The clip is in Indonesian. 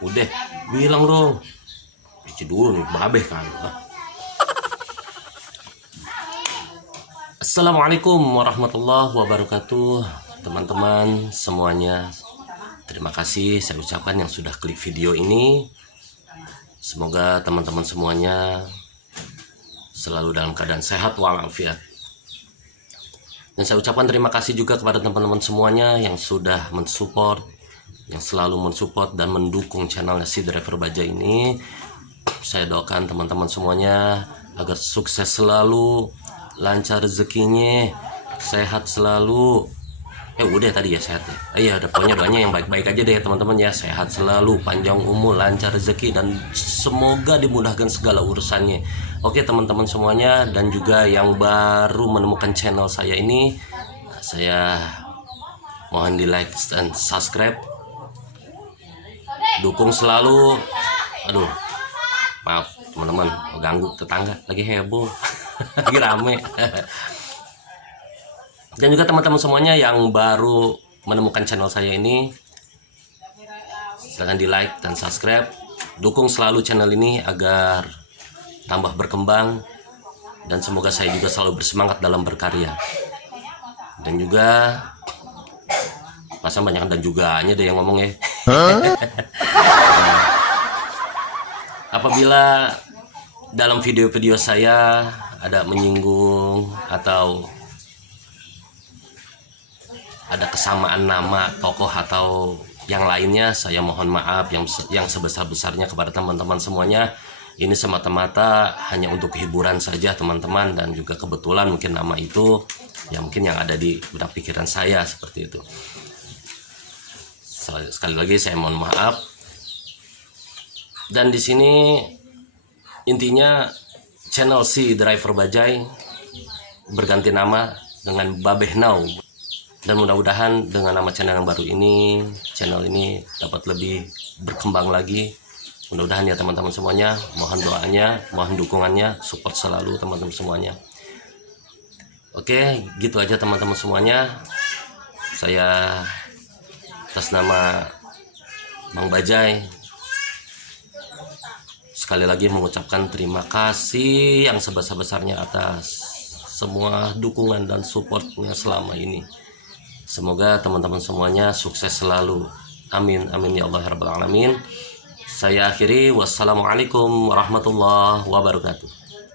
Udah, bilang dong. Cuci dulu nih, babeh kan. Assalamualaikum warahmatullahi wabarakatuh. Teman-teman semuanya, terima kasih saya ucapkan yang sudah klik video ini. Semoga teman-teman semuanya selalu dalam keadaan sehat walafiat. Dan saya ucapkan terima kasih juga kepada teman-teman semuanya yang sudah mensupport, yang selalu mensupport dan mendukung channelnya Si Driver Bajaj ini. Saya doakan teman-teman semuanya agar sukses selalu, lancar rezekinya, sehat selalu. Udah tadi ya sehat ya. Iya, ada pokoknya doanya yang baik-baik aja deh teman-teman ya. Sehat selalu, panjang umur, lancar rezeki, dan semoga dimudahkan segala urusannya. Oke teman-teman semuanya, dan juga yang baru menemukan channel saya ini, saya mohon di like dan subscribe. Dukung selalu. Aduh, maaf teman-teman, ganggu tetangga lagi heboh. Lagi rame. Dan juga teman-teman semuanya yang baru menemukan channel saya ini, silahkan di like dan subscribe. Dukung selalu channel ini agar tambah berkembang, dan semoga saya juga selalu bersemangat dalam berkarya. Dan juga masa banyak dan juganya deh yang ngomong ya. Apabila dalam video-video saya ada menyinggung atau ada kesamaan nama tokoh atau yang lainnya, saya mohon maaf yang sebesar-besarnya kepada teman-teman semuanya. Ini semata-mata hanya untuk hiburan saja teman-teman, dan juga kebetulan mungkin nama itu yang mungkin yang ada di benak pikiran saya seperti itu. Sekali lagi saya mohon maaf. Dan di sini intinya channel Si Driver Bajaj berganti nama dengan Babeh Now. Dan mudah-mudahan dengan nama channel yang baru ini, channel ini dapat lebih berkembang lagi. Mudah-mudahan ya teman-teman semuanya. Mohon doanya, mohon dukungannya, support selalu teman-teman semuanya. Oke, gitu aja teman-teman semuanya. Saya atas nama Bang Bajaj sekali lagi mengucapkan terima kasih yang sebesar-besarnya atas semua dukungan dan supportnya selama ini. Semoga teman-teman semuanya sukses selalu. Amin, amin ya Allah ya Rabbal Alamin. Saya akhiri, wassalamualaikum warahmatullahi wabarakatuh.